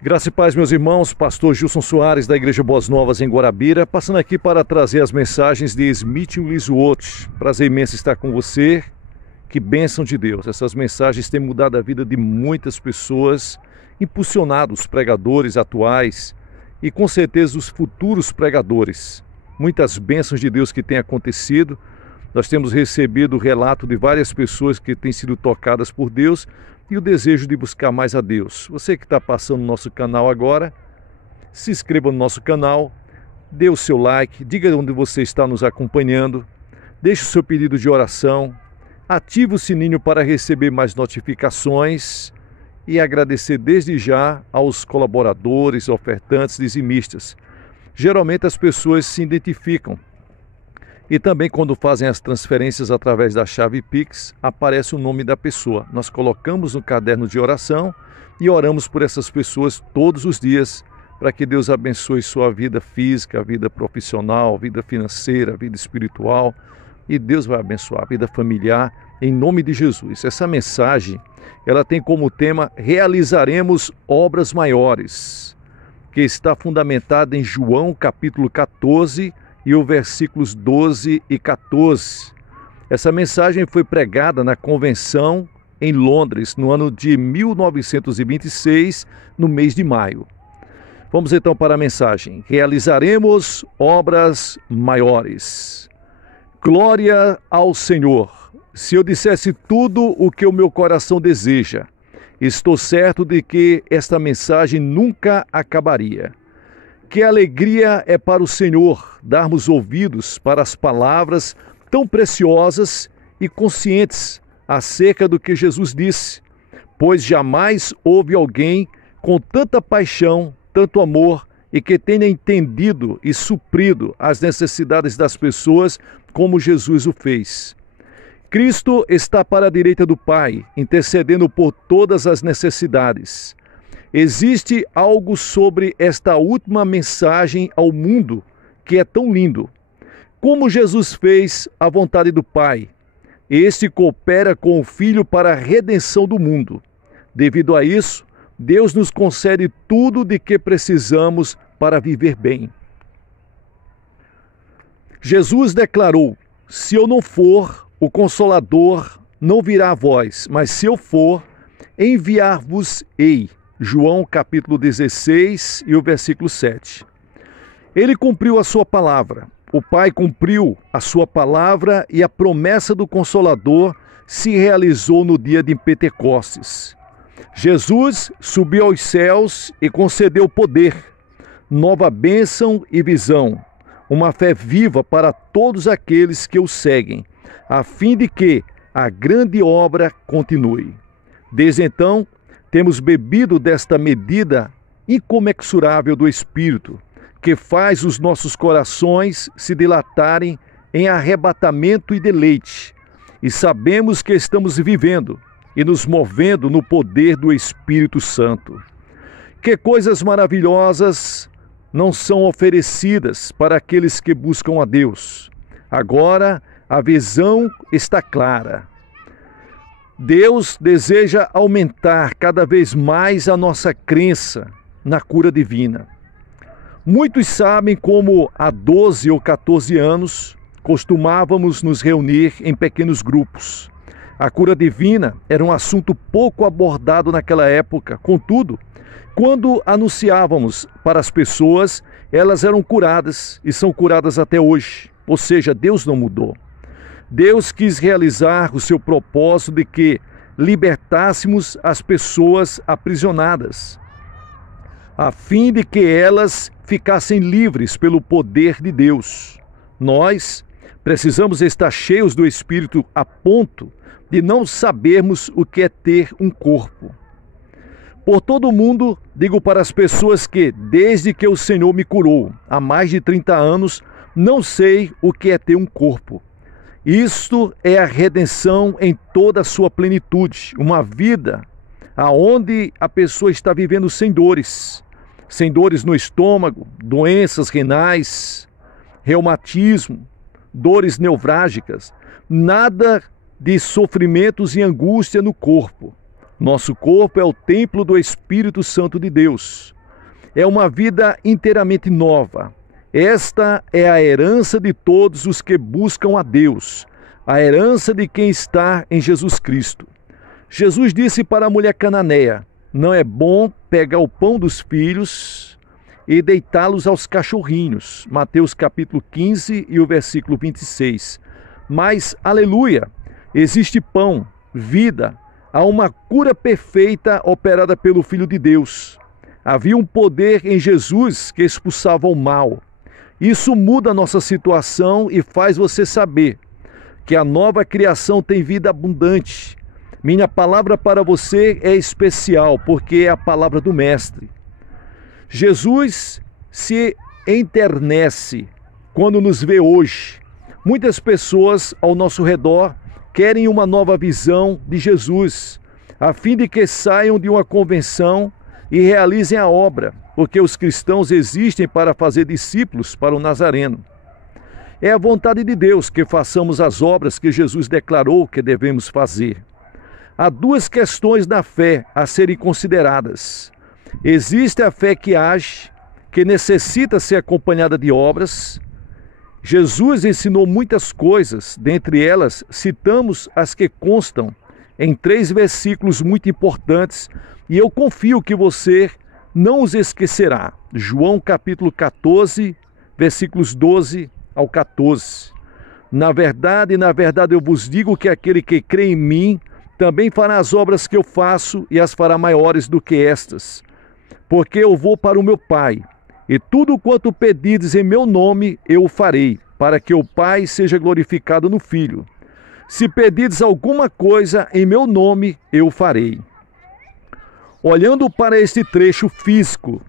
Graça e paz, meus irmãos, pastor Gilson Soares da Igreja Boas Novas em Guarabira, passando aqui para trazer as mensagens de Smith Wigglesworth. Prazer imenso estar com você, que bênção de Deus. Essas mensagens têm mudado a vida de muitas pessoas, impulsionado os pregadores atuais e com certeza os futuros pregadores. Muitas bênçãos de Deus que têm acontecido. Nós temos recebido o relato de várias pessoas que têm sido tocadas por Deus e o desejo de buscar mais a Deus. Você que está passando no nosso canal agora, se inscreva no nosso canal, dê o seu like, diga onde você está nos acompanhando, deixe o seu pedido de oração, ative o sininho para receber mais notificações e agradecer desde já aos colaboradores, ofertantes, dizimistas. Geralmente as pessoas se identificam. E também quando fazem as transferências através da chave Pix, aparece o nome da pessoa. Nós colocamos no caderno de oração e oramos por essas pessoas todos os dias, para que Deus abençoe sua vida física, vida profissional, vida financeira, vida espiritual. E Deus vai abençoar a vida familiar, em nome de Jesus. Essa mensagem, ela tem como tema Realizaremos Obras Maiores, que está fundamentada em João capítulo 14, e os versículos 12 e 14. Essa mensagem foi pregada na convenção em Londres, no ano de 1926, no mês de maio. Vamos então para a mensagem. Realizaremos obras maiores. Glória ao Senhor. Se eu dissesse tudo o que o meu coração deseja, estou certo de que esta mensagem nunca acabaria. Que alegria é para o Senhor darmos ouvidos para as palavras tão preciosas e conscientes acerca do que Jesus disse, pois jamais houve alguém com tanta paixão, tanto amor e que tenha entendido e suprido as necessidades das pessoas como Jesus o fez. Cristo está para a direita do Pai, intercedendo por todas as necessidades. Existe algo sobre esta última mensagem ao mundo que é tão lindo. Como Jesus fez a vontade do Pai, este coopera com o Filho para a redenção do mundo. Devido a isso, Deus nos concede tudo de que precisamos para viver bem. Jesus declarou: se eu não for, o Consolador não virá a vós, mas se eu for, enviar-vos-ei. João capítulo 16 e o versículo 7. Ele cumpriu a sua palavra. O Pai cumpriu a sua palavra e a promessa do Consolador se realizou no dia de Pentecostes. Jesus subiu aos céus e concedeu poder, nova bênção e visão, uma fé viva para todos aqueles que o seguem, a fim de que a grande obra continue. Desde então, temos bebido desta medida incomensurável do Espírito, que faz os nossos corações se dilatarem em arrebatamento e deleite, e sabemos que estamos vivendo e nos movendo no poder do Espírito Santo. Que coisas maravilhosas não são oferecidas para aqueles que buscam a Deus. Agora a visão está clara. Deus deseja aumentar cada vez mais a nossa crença na cura divina. Muitos sabem como há 12 ou 14 anos costumávamos nos reunir em pequenos grupos. A cura divina era um assunto pouco abordado naquela época. Contudo, quando anunciávamos para as pessoas, elas eram curadas e são curadas até hoje. Ou seja, Deus não mudou. Deus quis realizar o seu propósito de que libertássemos as pessoas aprisionadas, a fim de que elas ficassem livres pelo poder de Deus. Nós precisamos estar cheios do Espírito a ponto de não sabermos o que é ter um corpo. Por todo o mundo, digo para as pessoas que, desde que o Senhor me curou, há mais de 30 anos, não sei o que é ter um corpo. Isto é a redenção em toda a sua plenitude, uma vida aonde a pessoa está vivendo sem dores no estômago, doenças renais, reumatismo, dores nevrálgicas, nada de sofrimentos e angústia no corpo. Nosso corpo é o templo do Espírito Santo de Deus. É uma vida inteiramente nova. Esta é a herança de todos os que buscam a Deus, a herança de quem está em Jesus Cristo. Jesus disse para a mulher cananeia: não é bom pegar o pão dos filhos e deitá-los aos cachorrinhos. Mateus capítulo 15 e o versículo 26. Mas, aleluia, existe pão, vida, há uma cura perfeita operada pelo Filho de Deus. Havia um poder em Jesus que expulsava o mal. Isso muda a nossa situação e faz você saber que a nova criação tem vida abundante. Minha palavra para você é especial, porque é a palavra do Mestre. Jesus se enternece quando nos vê hoje. Muitas pessoas ao nosso redor querem uma nova visão de Jesus, a fim de que saiam de uma convenção e realizem a obra, porque os cristãos existem para fazer discípulos para o Nazareno. É a vontade de Deus que façamos as obras que Jesus declarou que devemos fazer. Há duas questões da fé a serem consideradas. Existe a fé que age, que necessita ser acompanhada de obras. Jesus ensinou muitas coisas, dentre elas citamos as que constam em 3 versículos muito importantes, e eu confio que você não os esquecerá. João capítulo 14, versículos 12 ao 14. Na verdade, eu vos digo que aquele que crê em mim também fará as obras que eu faço e as fará maiores do que estas, porque eu vou para o meu Pai, e tudo quanto pedides em meu nome eu o farei, para que o Pai seja glorificado no Filho. Se pedides alguma coisa em meu nome, eu o farei. Olhando para este trecho físico,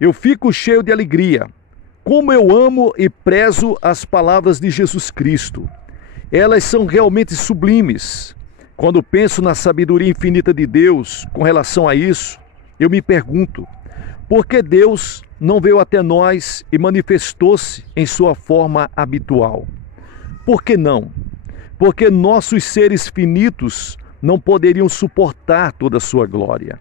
eu fico cheio de alegria. Como eu amo e prezo as palavras de Jesus Cristo. Elas são realmente sublimes. Quando penso na sabedoria infinita de Deus com relação a isso, eu me pergunto: por que Deus não veio até nós e manifestou-se em sua forma habitual? Por que não? Porque nossos seres finitos não poderiam suportar toda a sua glória.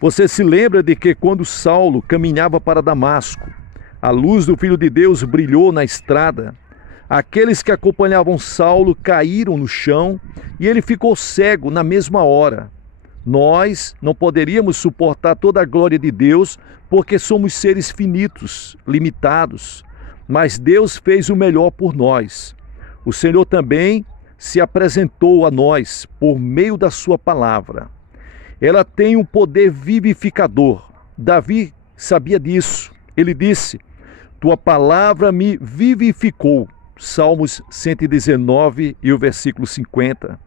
Você se lembra de que quando Saulo caminhava para Damasco, a luz do Filho de Deus brilhou na estrada. Aqueles que acompanhavam Saulo caíram no chão e ele ficou cego na mesma hora. Nós não poderíamos suportar toda a glória de Deus porque somos seres finitos, limitados. Mas Deus fez o melhor por nós. O Senhor também se apresentou a nós por meio da sua palavra. Ela tem um poder vivificador. Davi sabia disso. Ele disse: tua palavra me vivificou. Salmos 119 e o versículo 50.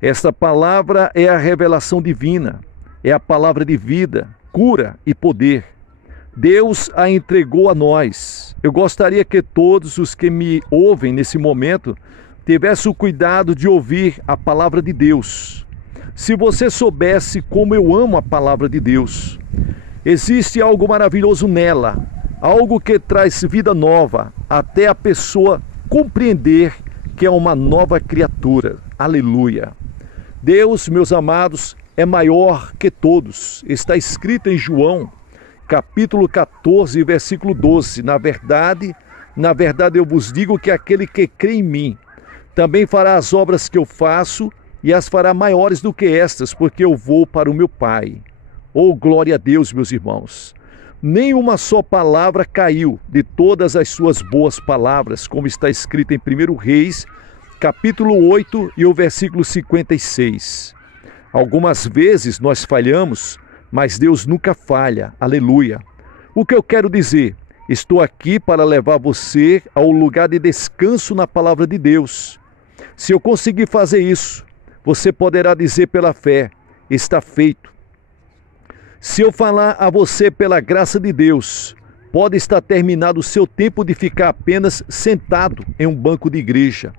Esta palavra é a revelação divina, é a palavra de vida, cura e poder. Deus a entregou a nós. Eu gostaria que todos os que me ouvem nesse momento tivessem o cuidado de ouvir a palavra de Deus. Se você soubesse como eu amo a palavra de Deus, existe algo maravilhoso nela, algo que traz vida nova, até a pessoa compreender que é uma nova criatura. Aleluia! Deus, meus amados, é maior que todos. Está escrito em João, capítulo 14, versículo 12. Na verdade eu vos digo que aquele que crê em mim também fará as obras que eu faço e as fará maiores do que estas, porque eu vou para o meu Pai. Oh, glória a Deus, meus irmãos! Nem uma só palavra caiu de todas as suas boas palavras, como está escrito em 1 Reis, capítulo 8 e o versículo 56. Algumas vezes nós falhamos, mas Deus nunca falha. Aleluia! O que eu quero dizer? Estou aqui para levar você ao lugar de descanso na palavra de Deus. Se eu conseguir fazer isso, você poderá dizer pela fé: está feito. Se eu falar a você pela graça de Deus, pode estar terminado o seu tempo de ficar apenas sentado em um banco de igreja.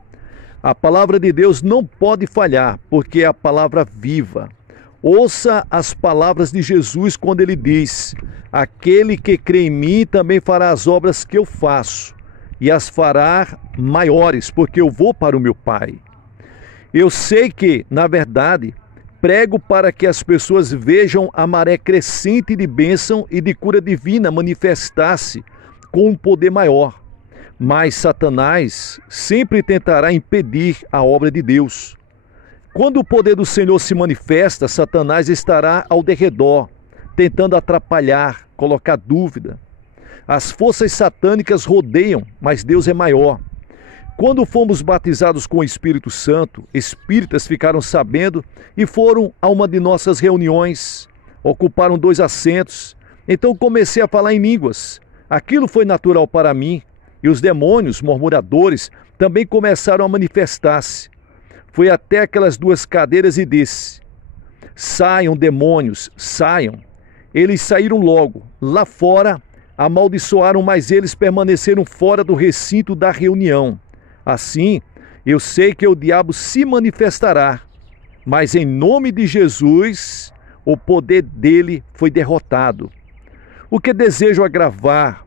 A palavra de Deus não pode falhar, porque é a palavra viva. Ouça as palavras de Jesus quando ele diz: aquele que crê em mim também fará as obras que eu faço, e as fará maiores, porque eu vou para o meu Pai. Eu sei que, na verdade, Prego para que as pessoas vejam a maré crescente de bênção e de cura divina manifestar-se com um poder maior. Mas Satanás sempre tentará impedir a obra de Deus. Quando o poder do Senhor se manifesta, Satanás estará ao derredor, tentando atrapalhar, colocar dúvida. As forças satânicas rodeiam, mas Deus é maior. Quando fomos batizados com o Espírito Santo, espíritas ficaram sabendo e foram a uma de nossas reuniões, ocuparam 2 assentos. Então comecei a falar em línguas. Aquilo foi natural para mim, e os demônios murmuradores também começaram a manifestar-se. Foi até aquelas 2 cadeiras e disse: saiam, demônios, saiam. Eles saíram logo. Lá fora, amaldiçoaram, mas eles permaneceram fora do recinto da reunião. Assim, eu sei que o diabo se manifestará, mas em nome de Jesus, o poder dele foi derrotado. O que desejo gravar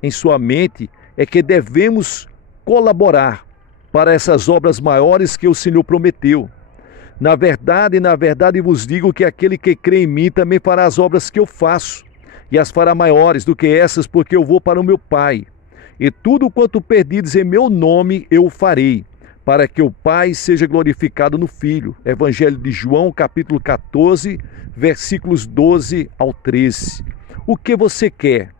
em sua mente é que devemos colaborar para essas obras maiores que o Senhor prometeu. Na verdade vos digo que aquele que crê em mim também fará as obras que eu faço, e as fará maiores do que essas, porque eu vou para o meu Pai. E tudo quanto perdides em meu nome eu o farei, para que o Pai seja glorificado no Filho. Evangelho de João, capítulo 14, versículos 12 ao 13. O que você quer?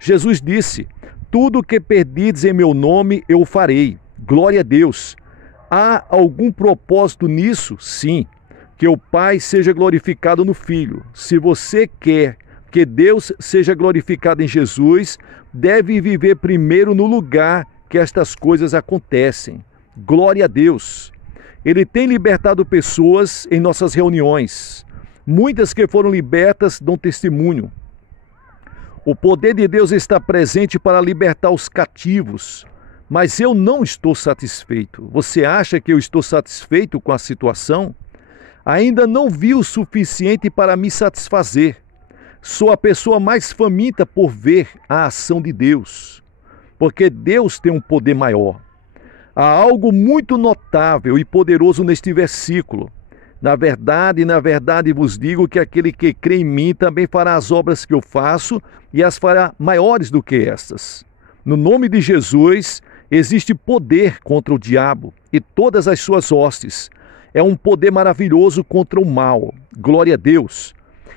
Jesus disse: tudo o que perdides em meu nome eu o farei. Glória a Deus. Há algum propósito nisso? Sim. Que o Pai seja glorificado no Filho. Se você quer que Deus seja glorificado em Jesus, deve viver primeiro no lugar que estas coisas acontecem. Glória a Deus. Ele tem libertado pessoas em nossas reuniões. Muitas que foram libertas dão testemunho. O poder de Deus está presente para libertar os cativos. Mas eu não estou satisfeito. Você acha que eu estou satisfeito com a situação? Ainda não vi o suficiente para me satisfazer. Sou a pessoa mais faminta por ver a ação de Deus, porque Deus tem um poder maior. Há algo muito notável e poderoso neste versículo. Na verdade vos digo que aquele que crê em mim também fará as obras que eu faço e as fará maiores do que estas. No nome de Jesus, existe poder contra o diabo e todas as suas hostes. É um poder maravilhoso contra o mal. Glória a Deus.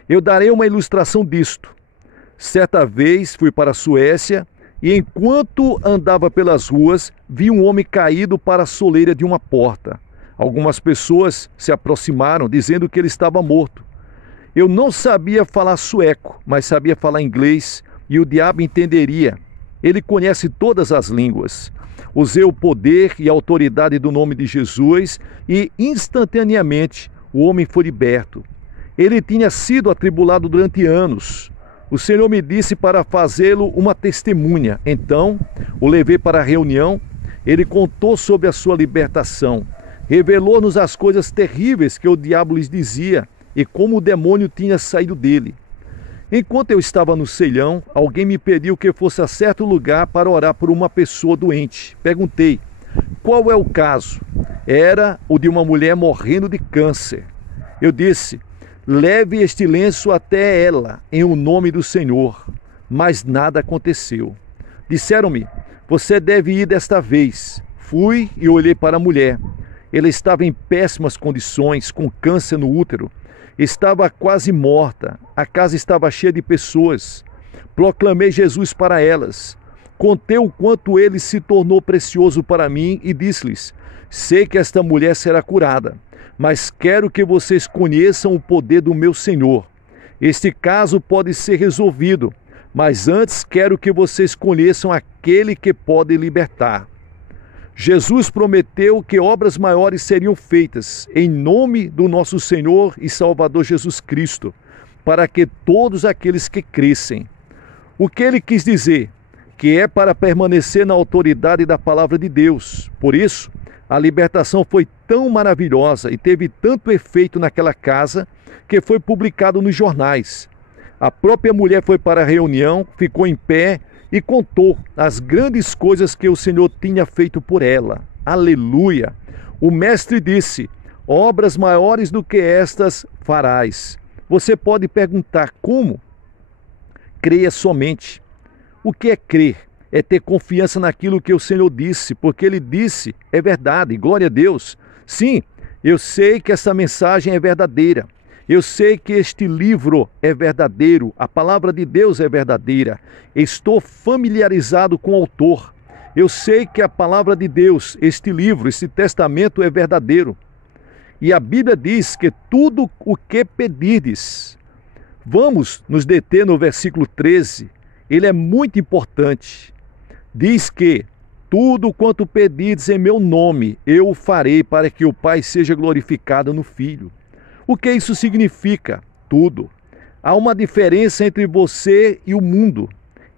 Eu darei uma ilustração disto. Certa vez fui para a Suécia e enquanto andava pelas ruas, vi um homem caído para a soleira de uma porta. Algumas pessoas se aproximaram dizendo que ele estava morto. Eu não sabia falar sueco, mas sabia falar inglês e o diabo entenderia. Ele conhece todas as línguas. Usei o poder e a autoridade do nome de Jesus e instantaneamente o homem foi liberto. Ele tinha sido atribulado durante anos. O Senhor me disse para fazê-lo uma testemunha. Então, o levei para a reunião. Ele contou sobre a sua libertação. Revelou-nos as coisas terríveis que o diabo lhes dizia e como o demônio tinha saído dele. Enquanto eu estava no ceilhão, alguém me pediu que fosse a certo lugar para orar por uma pessoa doente. Perguntei: qual é o caso? Era o de uma mulher morrendo de câncer. Eu disse: leve este lenço até ela, em o nome do Senhor. Mas nada aconteceu. Disseram-me: você deve ir desta vez. Fui e olhei para a mulher. Ela estava em péssimas condições, com câncer no útero. Estava quase morta. A casa estava cheia de pessoas. Proclamei Jesus para elas. Contei o quanto ele se tornou precioso para mim e disse-lhes: sei que esta mulher será curada, mas quero que vocês conheçam o poder do meu Senhor. Este caso pode ser resolvido, mas antes quero que vocês conheçam aquele que pode libertar. Jesus prometeu que obras maiores seriam feitas em nome do nosso Senhor e Salvador Jesus Cristo, para que todos aqueles que crescem. O que ele quis dizer? Que é para permanecer na autoridade da palavra de Deus. Por isso, a libertação foi tão maravilhosa e teve tanto efeito naquela casa que foi publicado nos jornais. A própria mulher foi para a reunião, ficou em pé e contou as grandes coisas que o Senhor tinha feito por ela. Aleluia! O mestre disse: Obras maiores do que estas farás. Você pode perguntar como? Creia somente. O que é crer? É ter confiança naquilo que o Senhor disse, porque Ele disse, é verdade, glória a Deus. Sim, eu sei que essa mensagem é verdadeira. Eu sei que este livro é verdadeiro, a palavra de Deus é verdadeira. Estou familiarizado com o autor. Eu sei que a palavra de Deus, este livro, este testamento é verdadeiro. E a Bíblia diz que tudo o que pedirdes. Vamos nos deter no versículo 13. Ele é muito importante. Diz que tudo quanto pedirdes em meu nome, eu o farei para que o Pai seja glorificado no Filho. O que isso significa? Tudo. Há uma diferença entre você e o mundo.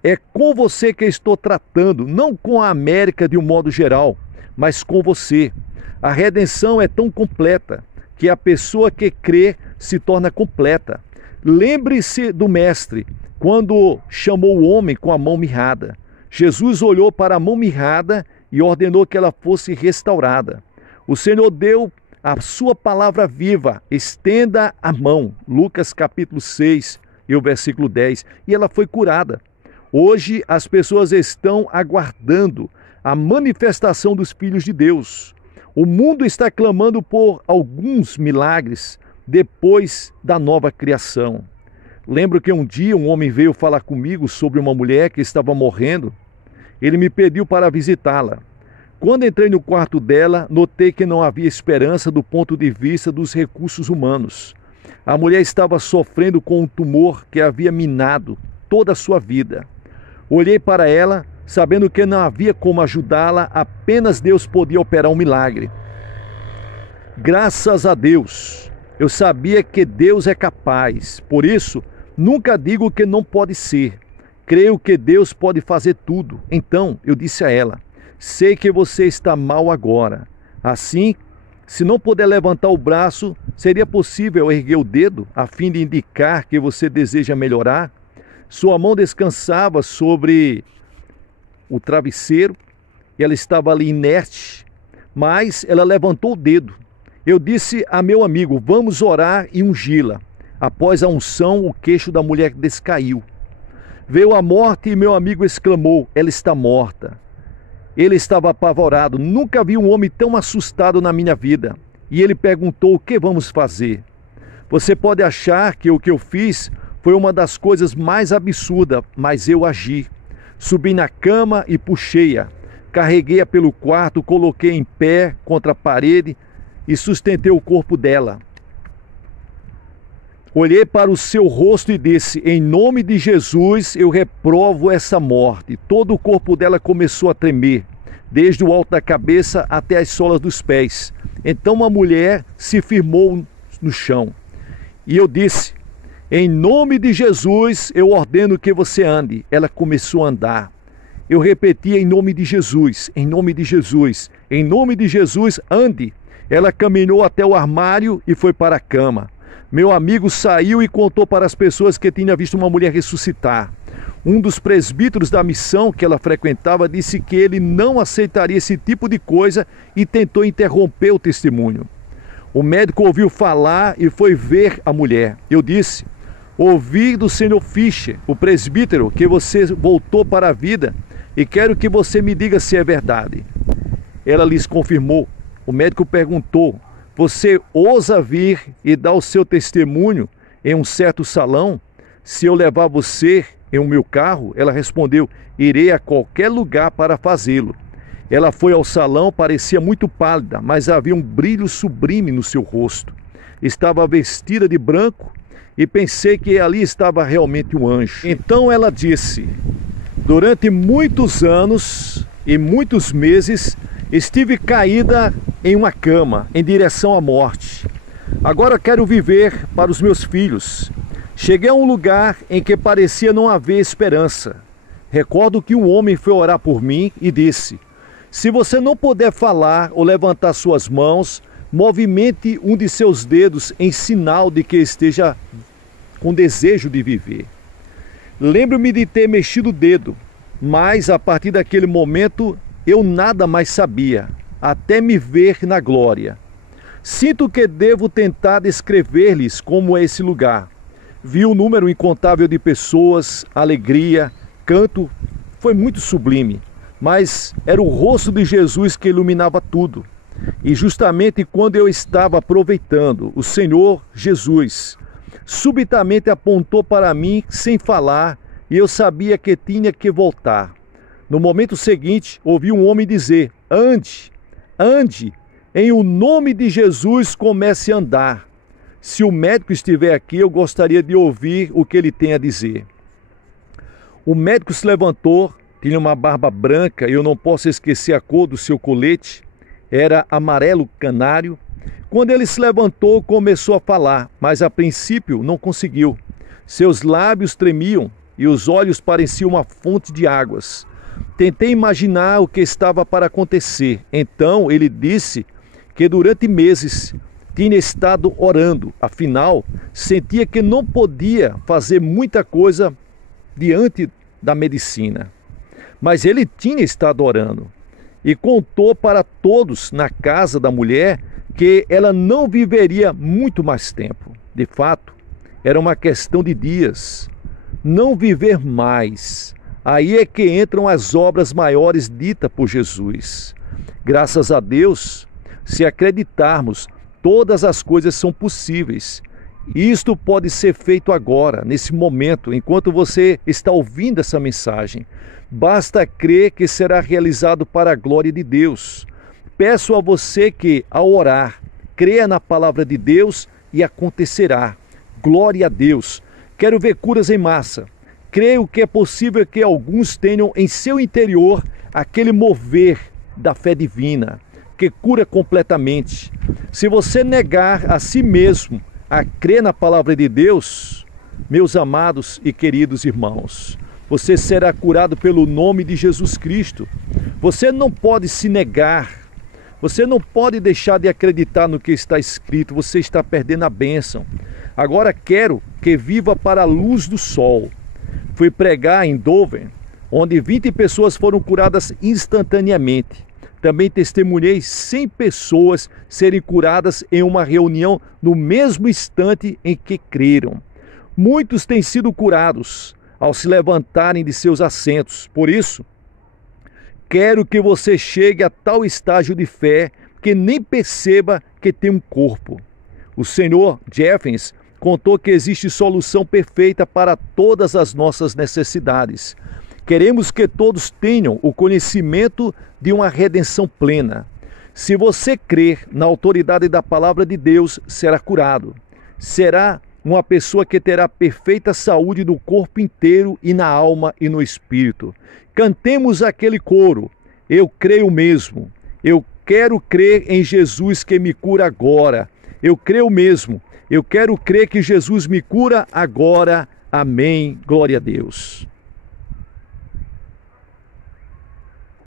É com você que estou tratando, não com a América de um modo geral, mas com você. A redenção é tão completa que a pessoa que crê se torna completa. Lembre-se do Mestre, quando chamou o homem com a mão mirrada. Jesus olhou para a mão mirrada e ordenou que ela fosse restaurada. O Senhor deu a sua palavra viva, estenda a mão, Lucas capítulo 6 e o versículo 10, e ela foi curada. Hoje as pessoas estão aguardando a manifestação dos filhos de Deus. O mundo está clamando por alguns milagres depois da nova criação. Lembro que um dia um homem veio falar comigo sobre uma mulher que estava morrendo. Ele me pediu para visitá-la. Quando entrei no quarto dela, notei que não havia esperança do ponto de vista dos recursos humanos. A mulher estava sofrendo com um tumor que havia minado toda a sua vida. Olhei para ela, sabendo que não havia como ajudá-la, apenas Deus podia operar um milagre. Graças a Deus, eu sabia que Deus é capaz, por isso, nunca digo que não pode ser. Creio que Deus pode fazer tudo. Então, eu disse a ela, sei que você está mal agora. Assim, se não puder levantar o braço, seria possível erguer o dedo a fim de indicar que você deseja melhorar? Sua mão descansava sobre o travesseiro e ela estava ali inerte, mas ela levantou o dedo. Eu disse a meu amigo, vamos orar e ungí-la. Após a unção, o queixo da mulher descaiu. Veio a morte e meu amigo exclamou, ela está morta. Ele estava apavorado, nunca vi um homem tão assustado na minha vida. E ele perguntou, o que vamos fazer? Você pode achar que o que eu fiz foi uma das coisas mais absurdas, mas eu agi. Subi na cama e puxei-a. Carreguei-a pelo quarto, coloquei em pé contra a parede e sustentei o corpo dela. Olhei para o seu rosto e disse, em nome de Jesus, eu reprovo essa morte. Todo o corpo dela começou a tremer, desde o alto da cabeça até as solas dos pés. Então a mulher se firmou no chão. E eu disse, em nome de Jesus, eu ordeno que você ande. Ela começou a andar. Eu repeti, em nome de Jesus, em nome de Jesus, em nome de Jesus, ande. Ela caminhou até o armário e foi para a cama. Meu amigo saiu e contou para as pessoas que tinha visto uma mulher ressuscitar. Um dos presbíteros da missão que ela frequentava disse que ele não aceitaria esse tipo de coisa e tentou interromper o testemunho. O médico ouviu falar e foi ver a mulher. Eu disse, ouvi do Sr. Fischer, o presbítero, que você voltou para a vida e quero que você me diga se é verdade. Ela lhes confirmou. O médico perguntou, você ousa vir e dar o seu testemunho em um certo salão? Se eu levar você em um meu carro? Ela respondeu, irei a qualquer lugar para fazê-lo. Ela foi ao salão, parecia muito pálida, mas havia um brilho sublime no seu rosto. Estava vestida de branco e pensei que ali estava realmente um anjo. Então ela disse, durante muitos anos e muitos meses, estive caída em uma cama, em direção à morte. Agora quero viver para os meus filhos. Cheguei a um lugar em que parecia não haver esperança. Recordo que um homem foi orar por mim e disse, se você não puder falar ou levantar suas mãos, movimente um de seus dedos em sinal de que esteja com desejo de viver. Lembro-me de ter mexido o dedo, mas a partir daquele momento eu nada mais sabia, até me ver na glória. Sinto que devo tentar descrever-lhes como é esse lugar. Vi um número incontável de pessoas, alegria, canto, foi muito sublime, mas era o rosto de Jesus que iluminava tudo. E justamente quando eu estava aproveitando, o Senhor Jesus subitamente apontou para mim sem falar, e eu sabia que tinha que voltar. No momento seguinte, ouvi um homem dizer: ande, ande, em o nome de Jesus comece a andar. Se o médico estiver aqui, eu gostaria de ouvir o que ele tem a dizer. O médico se levantou, tinha uma barba branca, e eu não posso esquecer a cor do seu colete, era amarelo canário. Quando ele se levantou, começou a falar, mas a princípio não conseguiu. Seus lábios tremiam e os olhos pareciam uma fonte de águas. Tentei imaginar o que estava para acontecer. Então ele disse que durante meses tinha estado orando, afinal, sentia que não podia fazer muita coisa diante da medicina. Mas ele tinha estado orando e contou para todos na casa da mulher que ela não viveria muito mais tempo. De fato, era uma questão de dias. Não viver mais. Aí é que entram as obras maiores ditas por Jesus. Graças a Deus, se acreditarmos, todas as coisas são possíveis. Isto pode ser feito agora, nesse momento, enquanto você está ouvindo essa mensagem. Basta crer que será realizado para a glória de Deus. Peço a você que, ao orar, creia na palavra de Deus e acontecerá. Glória a Deus. Quero ver curas em massa. Creio que é possível que alguns tenham em seu interior aquele mover da fé divina, que cura completamente. Se você negar a si mesmo a crer na palavra de Deus, meus amados e queridos irmãos, você será curado pelo nome de Jesus Cristo. Você não pode se negar, você não pode deixar de acreditar no que está escrito, você está perdendo a bênção. Agora quero que viva para a luz do sol. Fui pregar em Dover, onde 20 pessoas foram curadas instantaneamente. Também testemunhei 100 pessoas serem curadas em uma reunião no mesmo instante em que creram. Muitos têm sido curados ao se levantarem de seus assentos. Por isso, quero que você chegue a tal estágio de fé que nem perceba que tem um corpo. O Senhor Jeffens contou que existe solução perfeita para todas as nossas necessidades. Queremos que todos tenham o conhecimento de uma redenção plena. Se você crer na autoridade da palavra de Deus, será curado. Será uma pessoa que terá perfeita saúde do corpo inteiro e na alma e no espírito. Cantemos aquele coro: eu creio mesmo. Eu quero crer em Jesus que me cura agora. Eu creio mesmo. Eu quero crer que Jesus me cura agora. Amém. Glória a Deus.